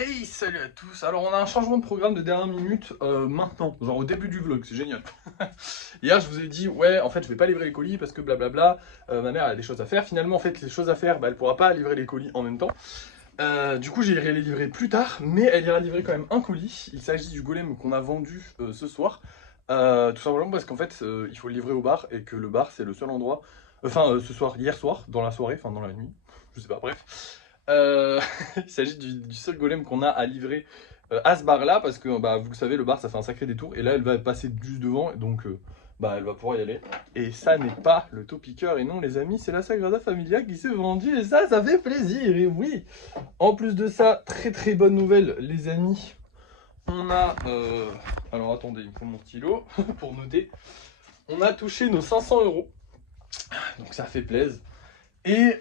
Hey, salut à tous. Alors, on a un changement de programme de dernière minute maintenant, genre au début du vlog, c'est génial. Hier, je vous ai dit, ouais, en fait, je vais pas livrer les colis parce que blablabla, ma mère elle a des choses à faire. Finalement, en fait, les choses à faire, bah, elle pourra pas livrer les colis en même temps. Du coup, j'irai les livrer plus tard, mais elle ira livrer quand même un colis. Il s'agit du golem qu'on a vendu ce soir. Tout simplement parce qu'en fait, il faut le livrer au bar et que le bar, c'est le seul endroit. Enfin, ce soir, hier soir, dans la soirée, enfin dans la nuit, je sais pas, bref. Euh, il s'agit du seul golem qu'on a à livrer à ce bar-là, parce que bah, vous le savez, le bar ça fait un sacré détour, et là elle va passer juste devant, donc bah, elle va pouvoir y aller. Et ça n'est pas le taux piqueur, et non les amis, c'est la Sagrada Familia qui s'est vendue, et ça fait plaisir, et oui. En plus de ça, très très bonne nouvelle les amis, on a... alors attendez, il me faut mon stylo pour noter. On a touché nos 500 euros, donc ça fait plaisir. Et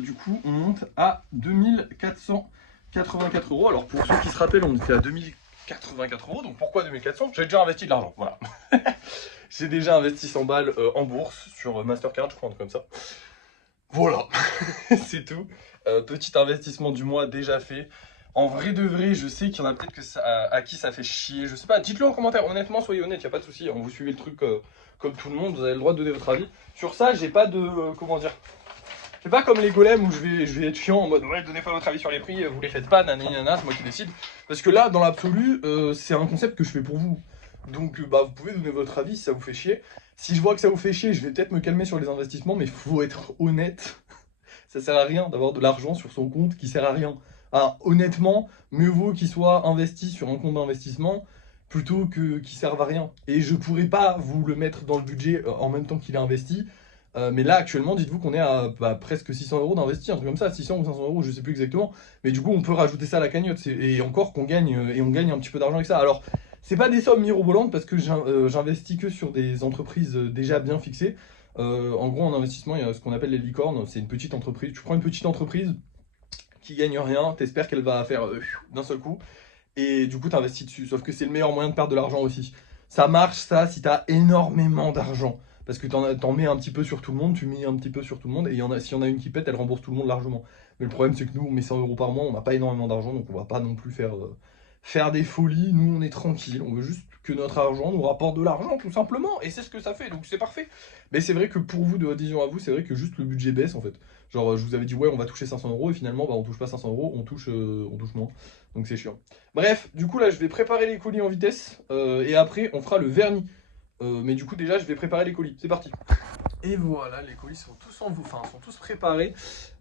du coup, on monte à 2484 euros. Alors pour ceux qui se rappellent, on était à 2084 euros. Donc pourquoi 2400? J'ai déjà investi de l'argent, voilà. J'ai déjà investi 100 balles en bourse sur Mastercard, je crois, un truc comme ça. Voilà, c'est tout. Petit investissement du mois déjà fait. En vrai de vrai, je sais qu'il y en a peut-être que à qui ça fait chier. Je sais pas, dites-le en commentaire. Honnêtement, soyez honnête, y a pas de souci. Vous suivez le truc comme tout le monde, vous avez le droit de donner votre avis. Sur ça, j'ai pas de comment dire. C'est pas comme les golems où je vais être chiant en mode ouais, donnez pas votre avis sur les prix, vous les faites pas, nanana, c'est moi qui décide. Parce que là, dans l'absolu, c'est un concept que je fais pour vous. Donc bah, vous pouvez donner votre avis si ça vous fait chier. Si je vois que ça vous fait chier, je vais peut-être me calmer sur les investissements, mais faut être honnête. Ça sert à rien d'avoir de l'argent sur son compte qui sert à rien. Alors, honnêtement, mieux vaut qu'il soit investi sur un compte d'investissement plutôt que qu'il serve à rien. Et je pourrais pas vous le mettre dans le budget en même temps qu'il est investi. Mais là, actuellement, dites-vous qu'on est à bah, presque 600 euros d'investi, un truc comme ça, 600 ou 500 euros, je sais plus exactement. Mais du coup, on peut rajouter ça à la cagnotte. Et encore qu'on gagne, et on gagne un petit peu d'argent avec ça. Alors, c'est pas des sommes mirobolantes parce que j'investis que sur des entreprises déjà bien fixées. En gros, en investissement, il y a ce qu'on appelle les licornes. C'est une petite entreprise. Tu prends une petite entreprise qui gagne rien, t'espères qu'elle va faire d'un seul coup. Et du coup, t'investis dessus. Sauf que c'est le meilleur moyen de perdre de l'argent aussi. Ça marche, ça, si t'as énormément d'argent. Parce que t'en mets un petit peu sur tout le monde, tu mets un petit peu sur tout le monde, et s'il y en a une qui pète, elle rembourse tout le monde largement. Mais le problème, c'est que nous, on met 100 euros par mois, on n'a pas énormément d'argent, donc on va pas non plus faire des folies. Nous, on est tranquille, on veut juste que notre argent nous rapporte de l'argent, tout simplement. Et c'est ce que ça fait, donc c'est parfait. Mais c'est vrai que pour vous, de votre vision à vous, c'est vrai que juste le budget baisse, en fait. Genre, je vous avais dit, ouais, on va toucher 500 euros, et finalement, bah, on touche pas 500 euros, on touche moins. Donc c'est chiant. Bref, du coup, là, je vais préparer les colis en vitesse, et après, on fera le vernis. Mais du coup, déjà, je vais préparer les colis. C'est parti. Et voilà, les colis sont tous sont tous préparés.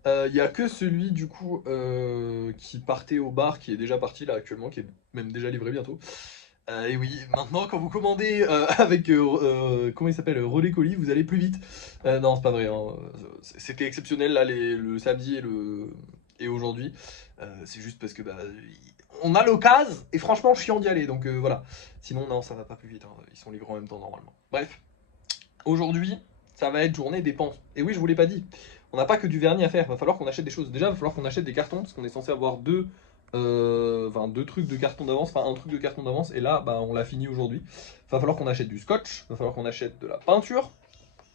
Il n'y a que celui du coup qui partait au bar, qui est déjà parti là actuellement, qui est même déjà livré bientôt. Et oui, maintenant quand vous commandez avec comment il s'appelle, Relais Colis, vous allez plus vite. Non, c'est pas vrai, hein. C'était exceptionnel là le samedi et aujourd'hui. C'est juste parce que bah, on a l'occasion et franchement chiant d'y aller, donc voilà. Sinon non, ça va pas plus vite, hein. Ils sont livrés en même temps normalement. Bref, aujourd'hui ça va être journée dépenses. Et oui, je vous l'ai pas dit, on n'a pas que du vernis à faire, va falloir qu'on achète des choses. Déjà, il va falloir qu'on achète des cartons, parce qu'on est censé avoir deux trucs de carton d'avance, enfin un truc de carton d'avance, et là, bah, on l'a fini aujourd'hui. Va falloir qu'on achète du scotch, va falloir qu'on achète de la peinture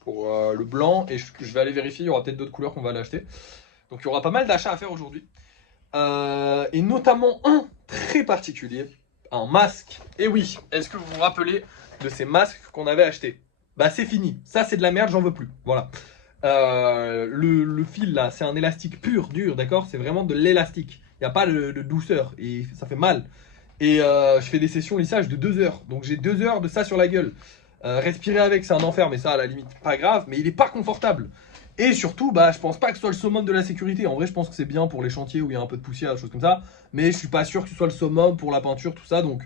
pour le blanc, et je vais aller vérifier, il y aura peut-être d'autres couleurs qu'on va aller acheter. Donc il y aura pas mal d'achats à faire aujourd'hui. Et notamment un très particulier, un masque. Et oui, est-ce que vous vous rappelez de ces masques qu'on avait achetés? Bah c'est fini, ça c'est de la merde, j'en veux plus. Voilà. Le fil là, c'est un élastique pur, dur, d'accord? C'est vraiment de l'élastique. Il n'y a pas de douceur et ça fait mal. Et je fais des sessions lissage de 2 heures. Donc j'ai 2 heures de ça sur la gueule. Respirer avec, c'est un enfer, mais ça à la limite pas grave, mais il est pas confortable. Et surtout, bah, je pense pas que ce soit le summum de la sécurité. En vrai, je pense que c'est bien pour les chantiers où il y a un peu de poussière, des choses comme ça. Mais je suis pas sûr que ce soit le summum pour la peinture, tout ça. Donc,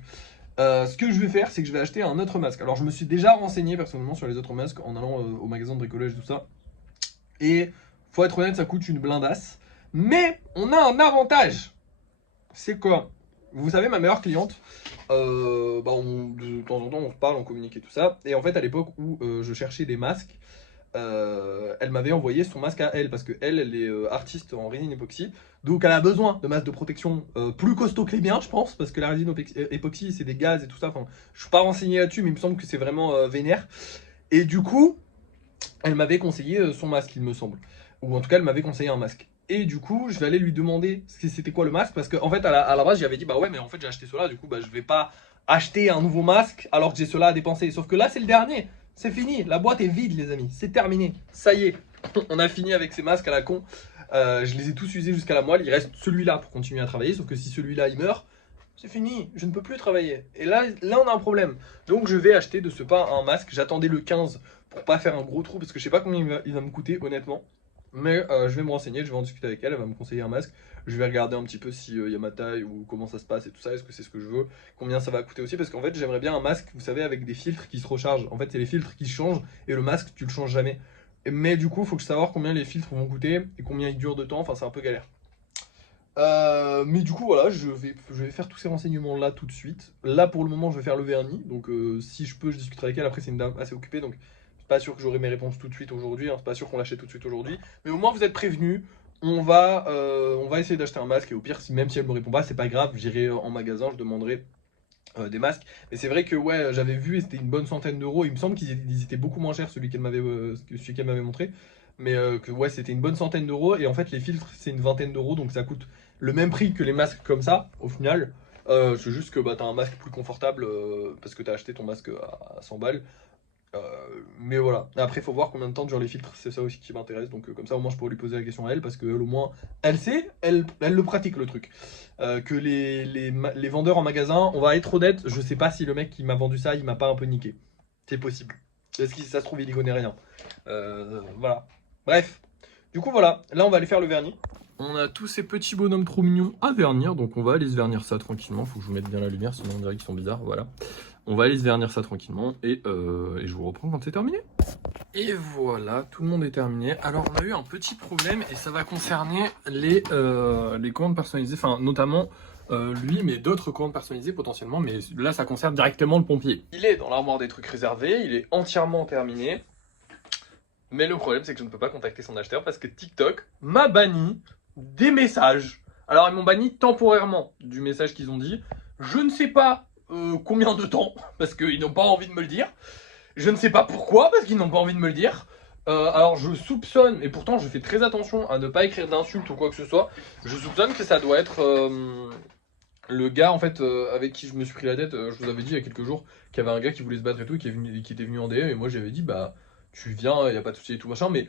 ce que je vais faire, c'est que je vais acheter un autre masque. Alors, je me suis déjà renseigné personnellement sur les autres masques en allant au magasin de bricolage, tout ça. Et faut être honnête, ça coûte une blindasse. Mais on a un avantage. C'est quoi? Vous savez, ma meilleure cliente, bah de temps en temps, on se parle, on communique et tout ça. Et en fait, à l'époque où je cherchais des masques, elle m'avait envoyé son masque à elle parce que elle est artiste en résine époxy, donc elle a besoin de masques de protection plus costauds que les miens, je pense, parce que la résine époxy c'est des gaz et tout ça. Enfin, je suis pas renseigné là-dessus, mais il me semble que c'est vraiment vénère. Et du coup, elle m'avait conseillé son masque, il me semble, ou en tout cas elle m'avait conseillé un masque. Et du coup, je vais aller lui demander c'était quoi le masque. Parce qu'en fait, à la base, j'avais dit, bah ouais, mais en fait, j'ai acheté cela. Du coup, bah, je vais pas acheter un nouveau masque alors que j'ai cela à dépenser. Sauf que là, c'est le dernier. C'est fini. La boîte est vide, les amis. C'est terminé. Ça y est. On a fini avec ces masques à la con. Je les ai tous usés jusqu'à la moelle. Il reste celui-là pour continuer à travailler. Sauf que si celui-là, il meurt, c'est fini. Je ne peux plus travailler. Et là, on a un problème. Donc, je vais acheter de ce pas un masque. J'attendais le 15 pour pas faire un gros trou. Parce que je sais pas combien il va me coûter, honnêtement. Mais je vais me renseigner, je vais en discuter avec elle, elle va me conseiller un masque. Je vais regarder un petit peu s'il y a ma taille ou comment ça se passe et tout ça, est-ce que c'est ce que je veux, combien ça va coûter aussi, parce qu'en fait j'aimerais bien un masque, vous savez, avec des filtres qui se rechargent. En fait c'est les filtres qui se changent et le masque tu le changes jamais. Mais du coup il faut que je savoir combien les filtres vont coûter et combien ils durent de temps, enfin c'est un peu galère. Mais du coup voilà, je vais faire tous ces renseignements là tout de suite. Là pour le moment je vais faire le vernis, donc si je peux je discuterai avec elle, après c'est une dame assez occupée, donc c'est pas sûr que j'aurai mes réponses tout de suite aujourd'hui, hein, c'est pas sûr qu'on l'achète tout de suite aujourd'hui. Mais au moins vous êtes prévenus, on va essayer d'acheter un masque et au pire même si elle me répond pas c'est pas grave, j'irai en magasin, je demanderai des masques. Mais c'est vrai que ouais j'avais vu et c'était une bonne centaine d'euros, il me semble qu'ils étaient beaucoup moins chers celui qu'elle m'avait montré. Mais que ouais c'était une bonne centaine d'euros et en fait les filtres c'est une vingtaine d'euros donc ça coûte le même prix que les masques comme ça au final. C'est juste que bah, t'as un masque plus confortable parce que t'as acheté ton masque à 100 balles. Euh, mais voilà. Après, il faut voir combien de temps durent les filtres. C'est ça aussi qui m'intéresse. Donc, comme ça, au moins, je pourrais lui poser la question à elle. Parce qu'elle, au moins, elle sait, elle le pratique le truc. Que les vendeurs en magasin, on va être honnête, je sais pas si le mec qui m'a vendu ça, il m'a pas un peu niqué. C'est possible. Parce que si ça se trouve, il y connaît rien. Voilà. Bref. Du coup, voilà. Là, on va aller faire le vernis. On a tous ces petits bonhommes trop mignons à vernir. Donc, on va aller se vernir ça tranquillement. Faut que je vous mette bien la lumière, sinon on dirait qu'ils sont bizarres. Voilà. On va aller se vernir ça tranquillement et je vous reprends quand c'est terminé. Et voilà, tout le monde est terminé. Alors on a eu un petit problème et ça va concerner les commandes personnalisées, enfin notamment lui, mais d'autres commandes personnalisées potentiellement, mais là ça concerne directement le pompier. Il est dans l'armoire des trucs réservés, il est entièrement terminé. Mais le problème c'est que je ne peux pas contacter son acheteur parce que TikTok m'a banni des messages. Alors ils m'ont banni temporairement du message qu'ils ont dit. Je ne sais pas combien de temps, parce qu'ils n'ont pas envie de me le dire. Je ne sais pas pourquoi, parce qu'ils n'ont pas envie de me le dire. Alors je soupçonne, et pourtant je fais très attention à ne pas écrire d'insultes ou quoi que ce soit. Je soupçonne que ça doit être le gars en fait avec qui je me suis pris la tête. Je vous avais dit il y a quelques jours qu'il y avait un gars qui voulait se battre et tout, qui était venu en DM, et moi j'avais dit bah tu viens, il n'y a pas de souci et tout machin, mais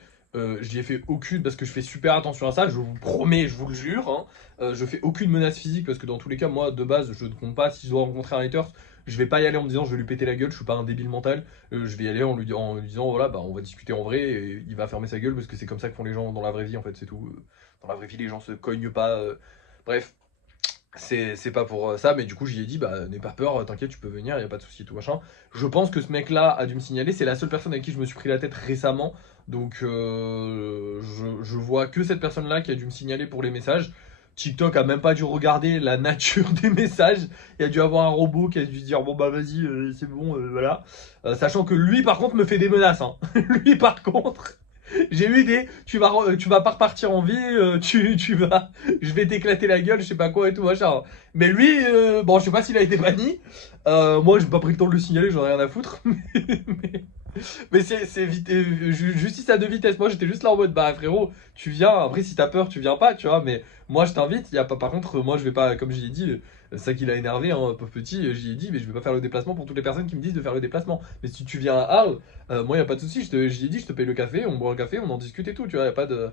j'y ai fait aucune, parce que je fais super attention à ça, je vous promets, je vous le jure, hein. Je fais aucune menace physique, parce que dans tous les cas, moi, de base, je ne compte pas, si je dois rencontrer un hater, je vais pas y aller en me disant je vais lui péter la gueule, je suis pas un débile mental, je vais y aller en lui disant voilà, bah on va discuter en vrai, et il va fermer sa gueule, parce que c'est comme ça que font les gens dans la vraie vie, en fait, c'est tout. Dans la vraie vie, les gens se cognent pas, bref. C'est pas pour ça, mais du coup, j'y ai dit, bah, n'aie pas peur, t'inquiète, tu peux venir, y a pas de souci, tout machin. Je pense que ce mec-là a dû me signaler, c'est la seule personne avec qui je me suis pris la tête récemment, donc je vois que cette personne-là qui a dû me signaler pour les messages. TikTok a même pas dû regarder la nature des messages, il a dû avoir un robot qui a dû se dire, bon bah vas-y, c'est bon, voilà. Sachant que lui, par contre, me fait des menaces, hein. Lui, par contre. J'ai eu des. Tu vas pas repartir en vie, je vais t'éclater la gueule, je sais pas quoi et tout, machin. Mais lui, bon, je sais pas s'il a été banni. Moi, j'ai pas pris le temps de le signaler, j'en ai rien à foutre. Mais, mais c'est vite, justice à deux vitesses. Moi, j'étais juste là en mode, bah frérot, tu viens. Après, si t'as peur, tu viens pas, tu vois. Mais moi, je t'invite. Y a pas, par contre, moi, je vais pas, comme j'y ai dit, ça qui l'a énervé, hein, pauvre petit, j'y ai dit, mais je vais pas faire le déplacement pour toutes les personnes qui me disent de faire le déplacement. Mais si tu viens à Arles, moi, y a pas de souci. J'y ai dit, je te paye le café, on boit un café, on en discute et tout, tu vois. Y a pas de.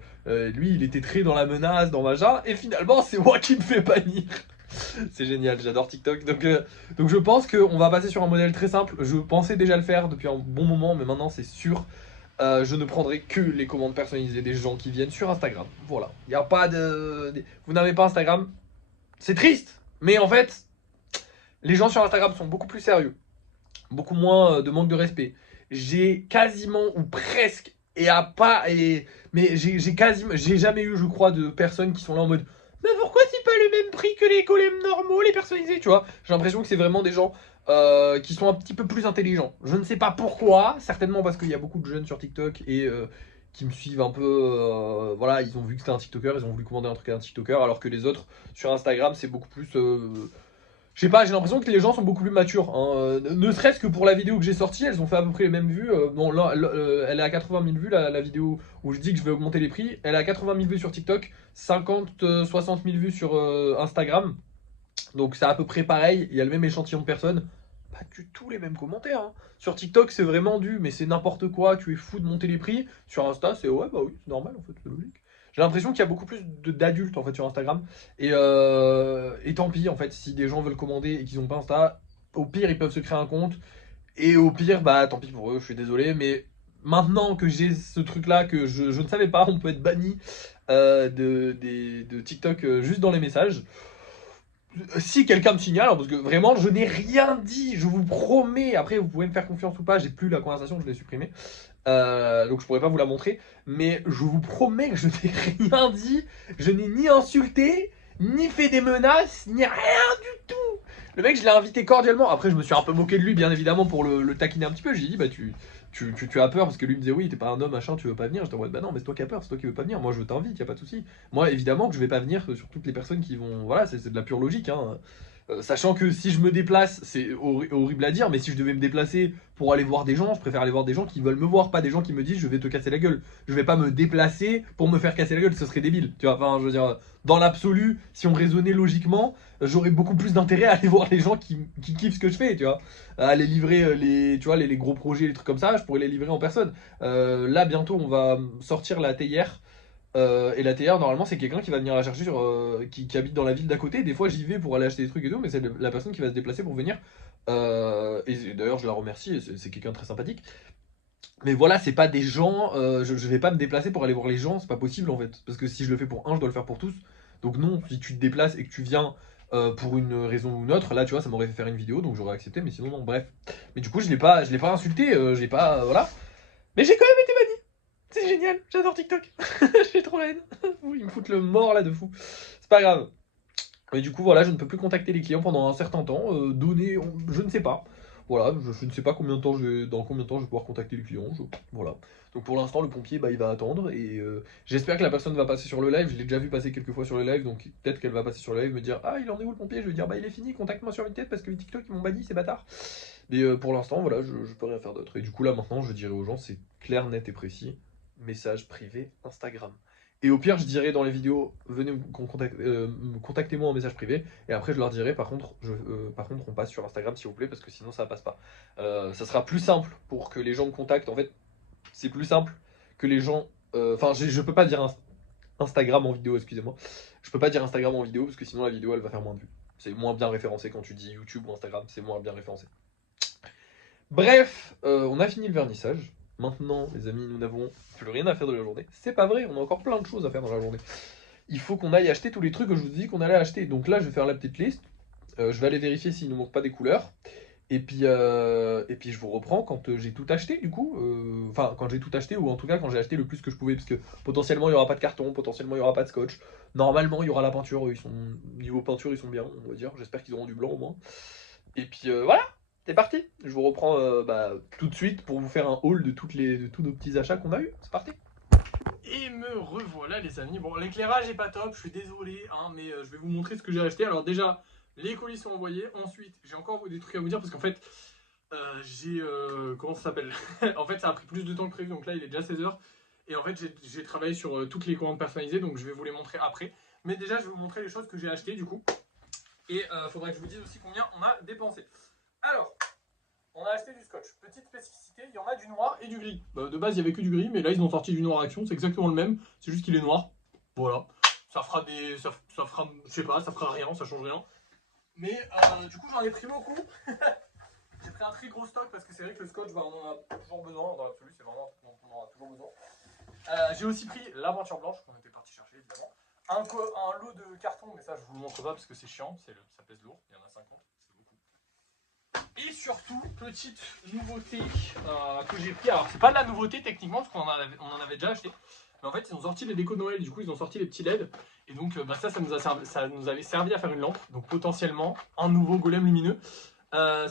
Lui, il était très dans la menace, dans machin, et finalement, c'est moi qui me fais bannir. C'est génial, j'adore TikTok. Donc je pense qu'on va passer sur un modèle très simple. Je pensais déjà le faire depuis un bon moment, mais maintenant c'est sûr. Je ne prendrai que les commandes personnalisées des gens qui viennent sur Instagram. Voilà. Il n'y a pas de. Vous n'avez pas Instagram. C'est triste. Mais en fait, les gens sur Instagram sont beaucoup plus sérieux. Beaucoup moins de manque de respect. J'ai quasiment ou presque. Et à pas. Mais j'ai quasiment. J'ai jamais eu, je crois, de personnes qui sont là en mode. Mais pourquoi c'est pas le même prix que les golems normaux, les personnalisés, tu vois? J'ai l'impression que c'est vraiment des gens qui sont un petit peu plus intelligents. Je ne sais pas pourquoi, certainement parce qu'il y a beaucoup de jeunes sur TikTok et qui me suivent un peu. Voilà, ils ont vu que c'était un TikToker, ils ont voulu commander un truc à un TikToker, alors que les autres sur Instagram, c'est beaucoup plus. je sais pas, j'ai l'impression que les gens sont beaucoup plus matures. Hein. Ne serait-ce que pour la vidéo que j'ai sortie, elles ont fait à peu près les mêmes vues. Bon, là, elle est à 80 000 vues, la vidéo où je dis que je vais augmenter les prix. Elle est à 80 000 vues sur TikTok, 60 000 vues sur Instagram. Donc c'est à peu près pareil, il y a le même échantillon de personnes. Pas du tout les mêmes commentaires. Hein. Sur TikTok, c'est vraiment mais c'est n'importe quoi, tu es fou de monter les prix. Sur Insta, c'est ouais, bah oui, c'est normal en fait, c'est logique. J'ai l'impression qu'il y a beaucoup plus d'adultes en fait sur Instagram. Et tant pis en fait, si des gens veulent commander et qu'ils n'ont pas Insta, au pire ils peuvent se créer un compte. Et au pire, bah tant pis pour eux, je suis désolé. Mais maintenant que j'ai ce truc là, que je ne savais pas, on peut être banni de TikTok juste dans les messages. Si quelqu'un me signale, hein, parce que vraiment je n'ai rien dit, je vous promets, après vous pouvez me faire confiance ou pas, j'ai plus la conversation, je l'ai supprimée, donc je pourrais pas vous la montrer, mais je vous promets que je n'ai rien dit, je n'ai ni insulté, ni fait des menaces, ni rien du tout. Le mec je l'ai invité cordialement, après je me suis un peu moqué de lui bien évidemment pour le taquiner un petit peu, j'ai dit bah tu as peur parce que lui me disait oui t'es pas un homme machin tu veux pas venir, j'étais en mode bah non mais c'est toi qui as peur, c'est toi qui veux pas venir, moi je t'invite, y a pas de souci. Moi évidemment que je vais pas venir sur toutes les personnes qui vont, voilà c'est de la pure logique hein. Sachant que si je me déplace, c'est horrible à dire, mais si je devais me déplacer pour aller voir des gens, je préfère aller voir des gens qui veulent me voir, pas des gens qui me disent je vais te casser la gueule. Je vais pas me déplacer pour me faire casser la gueule, ce serait débile. Tu vois, enfin, je veux dire, dans l'absolu, si on raisonnait logiquement, j'aurais beaucoup plus d'intérêt à aller voir les gens qui kiffent ce que je fais, tu vois. À aller livrer tu vois, les gros projets, les trucs comme ça, je pourrais les livrer en personne. Là, bientôt, on va sortir la théière. Et la TR, normalement, c'est quelqu'un qui va venir la chercher qui habite dans la ville d'à côté. Des fois, j'y vais pour aller acheter des trucs et tout, mais c'est la personne qui va se déplacer pour venir. Et d'ailleurs, je la remercie, c'est quelqu'un de très sympathique. Mais voilà, c'est pas des gens. Je vais pas me déplacer pour aller voir les gens, c'est pas possible en fait. Parce que si je le fais pour un, je dois le faire pour tous. Donc, non, si tu te déplaces et que tu viens pour une raison ou une autre, là, tu vois, ça m'aurait fait faire une vidéo, donc j'aurais accepté, mais sinon, non, bref. Mais du coup, je l'ai pas insulté, je l'ai pas. Voilà. Mais j'ai quand même été banni. C'est génial, j'adore TikTok. J'ai trop la haine. Ils me foutent le mort là de fou. C'est pas grave. Mais du coup, voilà, je ne peux plus contacter les clients pendant un certain temps. Je ne sais pas. Voilà, je ne sais pas dans combien de temps je vais pouvoir contacter les clients. Voilà. Donc pour l'instant, le pompier, bah, il va attendre. Et j'espère que la personne va passer sur le live. Je l'ai déjà vu passer quelques fois sur le live. Donc peut-être qu'elle va passer sur le live me dire ah, il en est où le pompier. Je vais dire bah, il est fini, contacte-moi sur Vinted parce que TikTok, ils m'ont banni, c'est bâtard. Mais pour l'instant, voilà, je peux rien faire d'autre. Et du coup, là maintenant, je dirais aux gens, c'est clair, net et précis. Message privé Instagram. Et au pire, je dirais dans les vidéos, venez contactez-moi en message privé. Et après, je leur dirai, par contre, on passe sur Instagram, s'il vous plaît, parce que sinon, ça passe pas. Ça sera plus simple pour que les gens me contactent. En fait, c'est plus simple que les gens. Enfin, je peux pas dire Instagram en vidéo, excusez-moi. Je peux pas dire Instagram en vidéo parce que sinon, la vidéo, elle va faire moins de vues. C'est moins bien référencé quand tu dis YouTube ou Instagram, c'est moins bien référencé. Bref, on a fini le vernissage. Maintenant, les amis, nous n'avons plus rien à faire de la journée. C'est pas vrai, on a encore plein de choses à faire dans la journée. Il faut qu'on aille acheter tous les trucs que je vous dis qu'on allait acheter. Donc là, je vais faire la petite liste. Je vais aller vérifier s'il ne manque pas des couleurs. Et puis je vous reprends quand j'ai tout acheté, du coup. Enfin, quand j'ai tout acheté, ou en tout cas quand j'ai acheté le plus que je pouvais. Parce que potentiellement, il n'y aura pas de carton, potentiellement, il n'y aura pas de scotch. Normalement, il y aura la peinture. Niveau peinture, ils sont bien, on va dire. J'espère qu'ils auront du blanc au moins. Et puis voilà, c'est parti. Je vous reprends tout de suite pour vous faire un haul de tous nos petits achats qu'on a eu. C'est parti. Et me revoilà les amis. Bon, l'éclairage est pas top, je suis désolé, hein, mais je vais vous montrer ce que j'ai acheté. Alors déjà, les colis sont envoyés. Ensuite, j'ai encore des trucs à vous dire parce qu'en fait, comment ça s'appelle? En fait, ça a pris plus de temps que prévu, donc là, il est déjà 16h. Et en fait, j'ai travaillé sur toutes les commandes personnalisées, donc je vais vous les montrer après. Mais déjà, je vais vous montrer les choses que j'ai achetées du coup. Et il faudrait que je vous dise aussi combien on a dépensé. Alors, on a acheté du scotch. Petite spécificité, il y en a du noir et du gris. De base, il n'y avait que du gris, mais là, ils ont sorti du noir action. C'est exactement le même, c'est juste qu'il est noir. Voilà. Ça fera des. Ça fera. Je sais pas, ça fera rien, ça change rien. Mais du coup, j'en ai pris beaucoup. J'ai pris un très gros stock parce que c'est vrai que le scotch, bah, on en a toujours besoin. Dans l'absolu, c'est vraiment un truc dont on en a toujours besoin. J'ai aussi pris la peinture blanche qu'on était parti chercher, évidemment. Un lot de carton, mais ça, je vous le montre pas parce que c'est chiant. Ça pèse lourd. Il y en a 50. Et surtout, petite nouveauté que j'ai pris. Alors, c'est pas de la nouveauté techniquement, parce qu'on en avait déjà acheté. Mais en fait, ils ont sorti les décos de Noël. Du coup, ils ont sorti les petits LED. Et donc, ça nous avait servi à faire une lampe. Donc, potentiellement, un nouveau golem lumineux.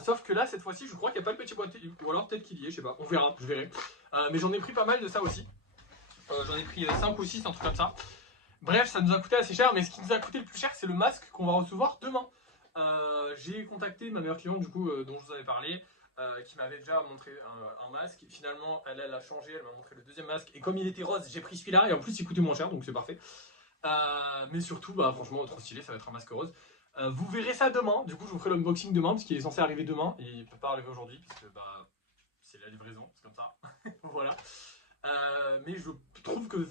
Sauf que là, cette fois-ci, je crois qu'il n'y a pas le petit boîtier. Ou alors, peut-être qu'il y est, je sais pas. On verra, je verrai. Mais j'en ai pris pas mal de ça aussi. J'en ai pris 5 ou 6, un truc comme ça. Bref, ça nous a coûté assez cher. Mais ce qui nous a coûté le plus cher, c'est le masque qu'on va recevoir demain. j'ai contacté ma meilleure cliente du coup dont je vous avais parlé, qui m'avait déjà montré un masque. Finalement, elle a changé, elle m'a montré le deuxième masque. Et comme il était rose, j'ai pris celui-là et en plus il coûtait moins cher, donc c'est parfait. Mais surtout, bah, franchement, trop stylé, ça va être un masque rose. Vous verrez ça demain. Du coup, je vous ferai l'unboxing demain parce qu'il est censé arriver demain et il peut pas arriver aujourd'hui parce que bah, c'est la livraison, c'est comme ça. Voilà. Mais je trouve que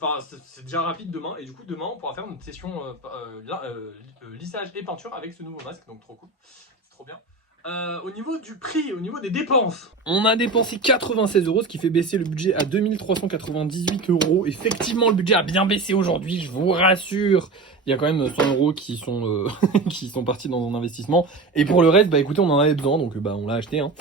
c'est déjà rapide demain et du coup demain on pourra faire une session lissage et peinture avec ce nouveau masque, donc trop cool, c'est trop bien. Au niveau du prix, au niveau des dépenses, on a dépensé 96 €, ce qui fait baisser le budget à 2398 €. Effectivement, le budget a bien baissé aujourd'hui, je vous rassure. Il y a quand même 100 € qui sont, qui sont partis dans un investissement. Et pour le reste, bah écoutez, on en avait besoin, donc bah on l'a acheté. Hein.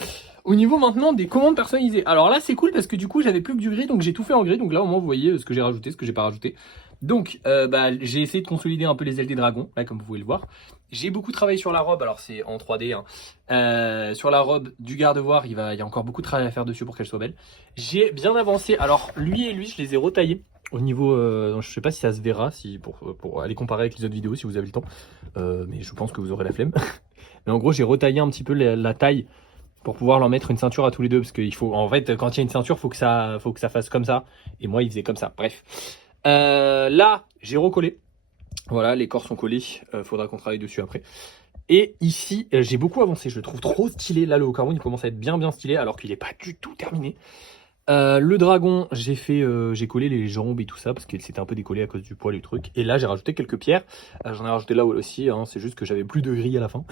Au niveau maintenant des commandes personnalisées. Alors là, c'est cool parce que du coup, j'avais plus que du gris, donc j'ai tout fait en gris. Donc là, au moins, vous voyez ce que j'ai rajouté, ce que j'ai pas rajouté. Donc, bah, j'ai essayé de consolider un peu les ailes des dragons, là, comme vous pouvez le voir. J'ai beaucoup travaillé sur la robe, alors c'est en 3D. Hein. Sur la robe du garde-voir, il y a encore beaucoup de travail à faire dessus pour qu'elle soit belle. J'ai bien avancé. Alors, lui et lui, je les ai retaillés. Au niveau, je sais pas si ça se verra, si pour aller comparer avec les autres vidéos, si vous avez le temps. Mais je pense que vous aurez la flemme. Mais en gros, j'ai retaillé un petit peu la taille pour pouvoir leur mettre une ceinture à tous les deux, parce qu'il faut, en fait, quand il y a une ceinture, faut que ça fasse comme ça. Et moi, il faisait comme ça. Bref. Là, j'ai recollé. Voilà, les corps sont collés. Faudra qu'on travaille dessus après. Et ici, j'ai beaucoup avancé. Je le trouve trop stylé. Là, le haut carbone, il commence à être bien stylé, alors qu'il n'est pas du tout terminé. Le dragon, j'ai collé les jambes et tout ça parce que c'était un peu décollé à cause du poids, les trucs. Et là, j'ai rajouté quelques pierres. J'en ai rajouté là aussi. Hein, c'est juste que j'avais plus de gris à la fin.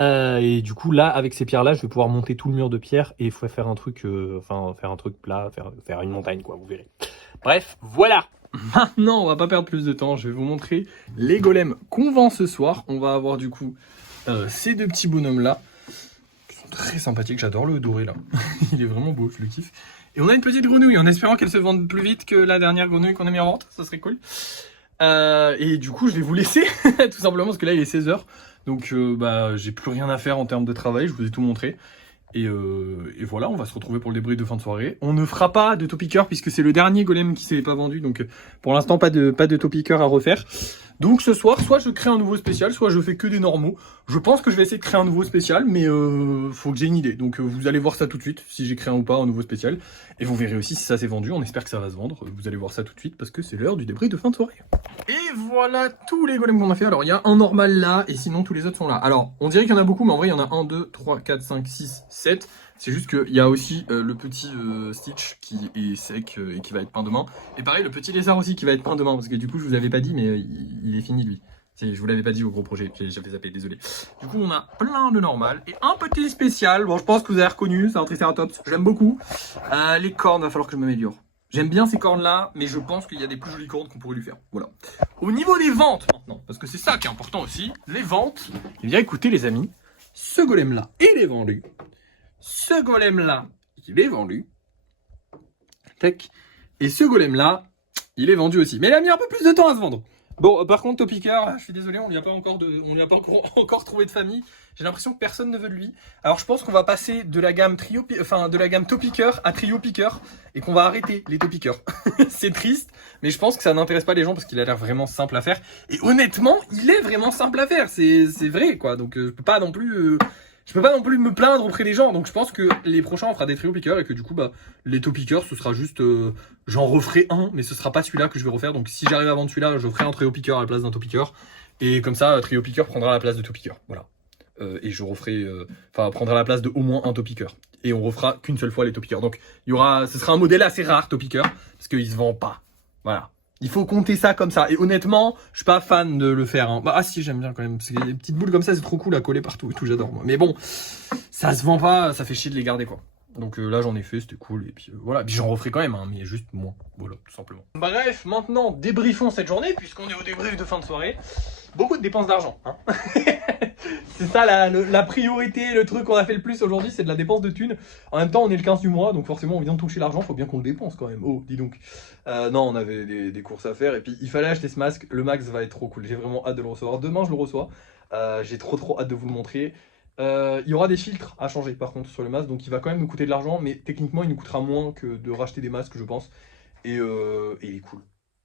Et du coup, là, avec ces pierres-là, je vais pouvoir monter tout le mur de pierre et faire un truc, faire un truc plat, faire une montagne, quoi. Vous verrez. Bref, voilà. Maintenant, on va pas perdre plus de temps. Je vais vous montrer les golems qu'on vend ce soir. On va avoir du coup ces deux petits bonhommes-là. Très sympathique, j'adore le doré là. Il est vraiment beau, je le kiffe. Et on a une petite grenouille en espérant qu'elle se vende plus vite que la dernière grenouille qu'on a mis en vente, ça serait cool. Et du coup, je vais vous laisser tout simplement parce que là il est 16 h. Donc bah j'ai plus rien à faire en termes de travail, je vous ai tout montré. Et voilà, on va se retrouver pour le débrief de fin de soirée. On ne fera pas de topiqueur puisque c'est le dernier golem qui s'est pas vendu. Donc pour l'instant, pas de topiqueur à refaire. Donc ce soir, soit je crée un nouveau spécial, soit je fais que des normaux. Je pense que je vais essayer de créer un nouveau spécial, mais faut que j'ai une idée. Donc vous allez voir ça tout de suite, si j'ai créé ou pas un nouveau spécial. Et vous verrez aussi si ça s'est vendu, on espère que ça va se vendre. Vous allez voir ça tout de suite parce que c'est l'heure du débrief de fin de soirée. Et voilà tous les golems qu'on a fait. Alors il y a un normal là, et sinon tous les autres sont là. Alors on dirait qu'il y en a beaucoup, mais en vrai il y en a 1, 2, 3, 4, 5, 6, 7. C'est juste qu'il y a aussi le petit Stitch qui est sec et qui va être peint demain. Et pareil, le petit lézard aussi qui va être peint demain. Parce que du coup, je vous avais pas dit, mais il est fini lui. Je vous l'avais pas dit au gros projet, j'avais zappé, désolé. Du coup, on a plein de normal et un petit spécial. Bon, je pense que vous avez reconnu, c'est un Triceratops. J'aime beaucoup. Les cornes, va falloir que je m'améliore. J'aime bien ces cornes-là, mais je pense qu'il y a des plus jolies cornes qu'on pourrait lui faire. Voilà. Au niveau des ventes maintenant, parce que c'est ça qui est important aussi, les ventes. Eh bien, écoutez les amis, ce golem-là, il est vendu. Ce golem-là, il est vendu. Tac. Et ce golem-là, il est vendu aussi. Mais il a mis un peu plus de temps à se vendre. Bon, par contre, Topiqueur, je suis désolé, on lui a pas encore trouvé de famille. J'ai l'impression que personne ne veut de lui. Alors, je pense qu'on va passer de la gamme Topiqueur à Trio Piqueur et qu'on va arrêter les Topiqueurs. C'est triste, mais je pense que ça n'intéresse pas les gens parce qu'il a l'air vraiment simple à faire. Et honnêtement, il est vraiment simple à faire. C'est vrai, quoi. Donc, je peux pas non plus me plaindre auprès des gens. Donc je pense que les prochains on fera des trio piqueurs et que du coup bah les top piqueurs ce sera juste j'en referai un, mais ce sera pas celui-là que je vais refaire. Donc si j'arrive à vendre celui-là, je ferai un trio piqueur à la place d'un top piqueur. Et comme ça trio piqueur prendra la place de top piqueur. Voilà. Et je referai prendra la place de au moins un top piqueur. Et on refera qu'une seule fois les top piqueurs. Donc ce sera un modèle assez rare top piqueur parce qu'il se vend pas. Voilà. Il faut compter ça comme ça. Et honnêtement, je suis pas fan de le faire. Hein. Bah, si, j'aime bien quand même. Parce que les petites boules comme ça, c'est trop cool à coller partout et tout. J'adore, moi. Mais bon, ça se vend pas. Ça fait chier de les garder, quoi. Donc là, j'en ai fait. C'était cool. Et puis voilà. Puis j'en referai quand même, hein, mais juste moins. Voilà, tout simplement. Bref, maintenant, débriefons cette journée. Puisqu'on est au débrief de fin de soirée. Beaucoup de dépenses d'argent. Hein. C'est ça la priorité, le truc qu'on a fait le plus aujourd'hui, c'est de la dépense de thunes. En même temps, on est le 15 du mois, donc forcément, on vient de toucher l'argent, faut bien qu'on le dépense quand même. Oh, dis donc. Non, on avait des courses à faire, et puis il fallait acheter ce masque. Le max va être trop cool, j'ai vraiment hâte de le recevoir. Demain, je le reçois. J'ai trop hâte de vous le montrer. Il y aura des filtres à changer par contre sur le masque, donc il va quand même nous coûter de l'argent, mais techniquement, il nous coûtera moins que de racheter des masques, je pense. Et il est cool.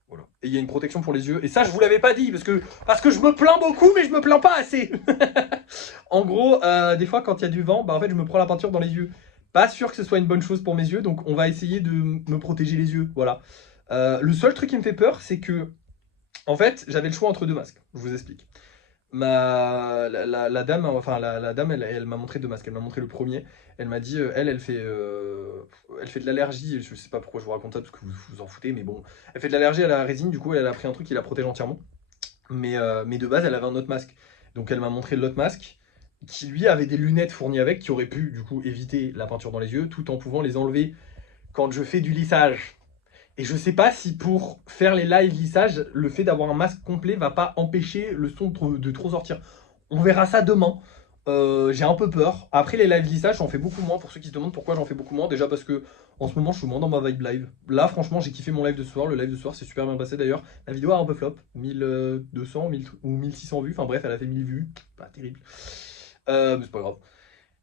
Voilà. Et il y a une protection pour les yeux. Et ça, je vous l'avais pas dit, parce que je me plains beaucoup, mais je me plains pas assez. En gros, des fois, quand il y a du vent, bah en fait, je me prends la peinture dans les yeux. Pas sûr que ce soit une bonne chose pour mes yeux, donc on va essayer de me protéger les yeux. Voilà. Le seul truc qui me fait peur, c'est que, en fait, j'avais le choix entre deux masques. Je vous explique. La dame, enfin la dame, elle m'a montré deux masques. Elle m'a montré le premier. Elle m'a dit, elle fait de l'allergie. Je sais pas pourquoi je vous raconte ça parce que vous vous en foutez, mais bon, elle fait de l'allergie à la résine. Du coup, elle a pris un truc qui la protège entièrement. Mais de base, elle avait un autre masque. Donc elle m'a montré l'autre masque qui lui avait des lunettes fournies avec, qui auraient pu du coup éviter la peinture dans les yeux, tout en pouvant les enlever quand je fais du lissage. Et je sais pas si pour faire les live lissage, le fait d'avoir un masque complet va pas empêcher le son de trop sortir. On verra ça demain. J'ai un peu peur. Après les live lissage, j'en fais beaucoup moins. Pour ceux qui se demandent pourquoi j'en fais beaucoup moins, déjà parce que en ce moment je suis moins dans ma vibe live. Là franchement j'ai kiffé mon live de ce soir. Le live de ce soir s'est super bien passé d'ailleurs. La vidéo a un peu flop. 1200 1000 ou 1600 vues. Enfin bref, elle a fait 1000 vues. Pas terrible. Mais c'est pas grave.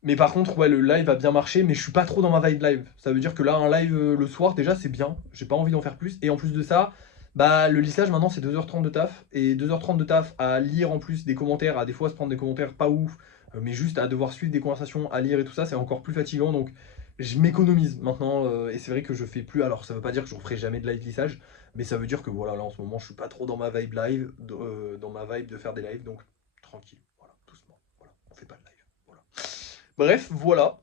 Mais par contre, ouais, le live a bien marché, mais je suis pas trop dans ma vibe live. Ça veut dire que là, un live le soir, déjà, c'est bien. J'ai pas envie d'en faire plus. Et en plus de ça, bah, le lissage, maintenant, c'est 2h30 de taf. Et 2h30 de taf à lire en plus des commentaires, à des fois se prendre des commentaires pas ouf, mais juste à devoir suivre des conversations, à lire et tout ça, c'est encore plus fatigant. Donc, je m'économise maintenant. Et c'est vrai que je fais plus. Alors, ça veut pas dire que je referai jamais de live lissage, mais ça veut dire que voilà, là, en ce moment, je suis pas trop dans ma vibe live, dans ma vibe de faire des lives. Donc, tranquille. Voilà, doucement. Voilà, on fait pas de live. Voilà. Bref, voilà.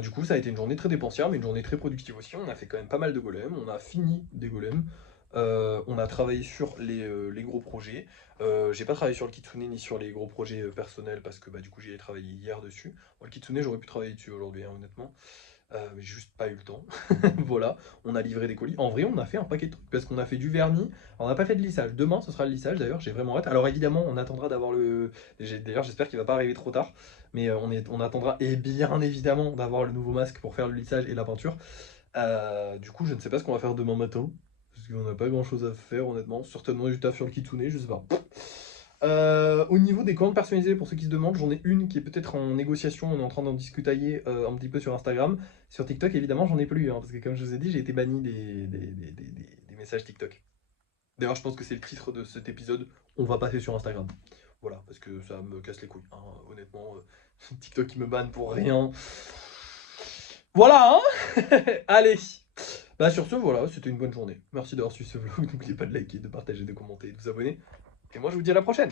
Du coup, ça a été une journée très dépensière, mais une journée très productive aussi. On a fait quand même pas mal de golems, on a fini des golems, on a travaillé sur les gros projets. J'ai pas travaillé sur le kitsune ni sur les gros projets personnels parce que bah, du coup j'y ai travaillé hier dessus. Bon, le kitsune, j'aurais pu travailler dessus aujourd'hui, hein, honnêtement. Mais j'ai juste pas eu le temps. Voilà, on a livré des colis. En vrai, on a fait un paquet de trucs parce qu'on a fait du vernis. On n'a pas fait de lissage. Demain, ce sera le lissage d'ailleurs. J'ai vraiment hâte. Alors évidemment, on attendra d'avoir le. D'ailleurs, j'espère qu'il va pas arriver trop tard. Mais on attendra et bien évidemment d'avoir le nouveau masque pour faire le lissage et la peinture. Du coup, je ne sais pas ce qu'on va faire demain matin. Parce qu'on n'a pas grand chose à faire, honnêtement. Certainement du taf sur le kitsune, je sais pas. Au niveau des commandes personnalisées, pour ceux qui se demandent, j'en ai une qui est peut-être en négociation, on est en train d'en discuter un petit peu sur Instagram. Sur TikTok, évidemment, j'en ai plus, hein, parce que comme je vous ai dit, j'ai été banni des messages TikTok. D'ailleurs, je pense que c'est le titre de cet épisode, on va passer sur Instagram. Voilà, parce que ça me casse les couilles, hein, honnêtement. TikTok qui me banne pour rien. Voilà, hein. Allez. Bah sur ce, voilà, c'était une bonne journée. Merci d'avoir suivi ce vlog, n'oubliez pas de liker, de partager, de commenter, de vous abonner. Et moi, je vous dis à la prochaine.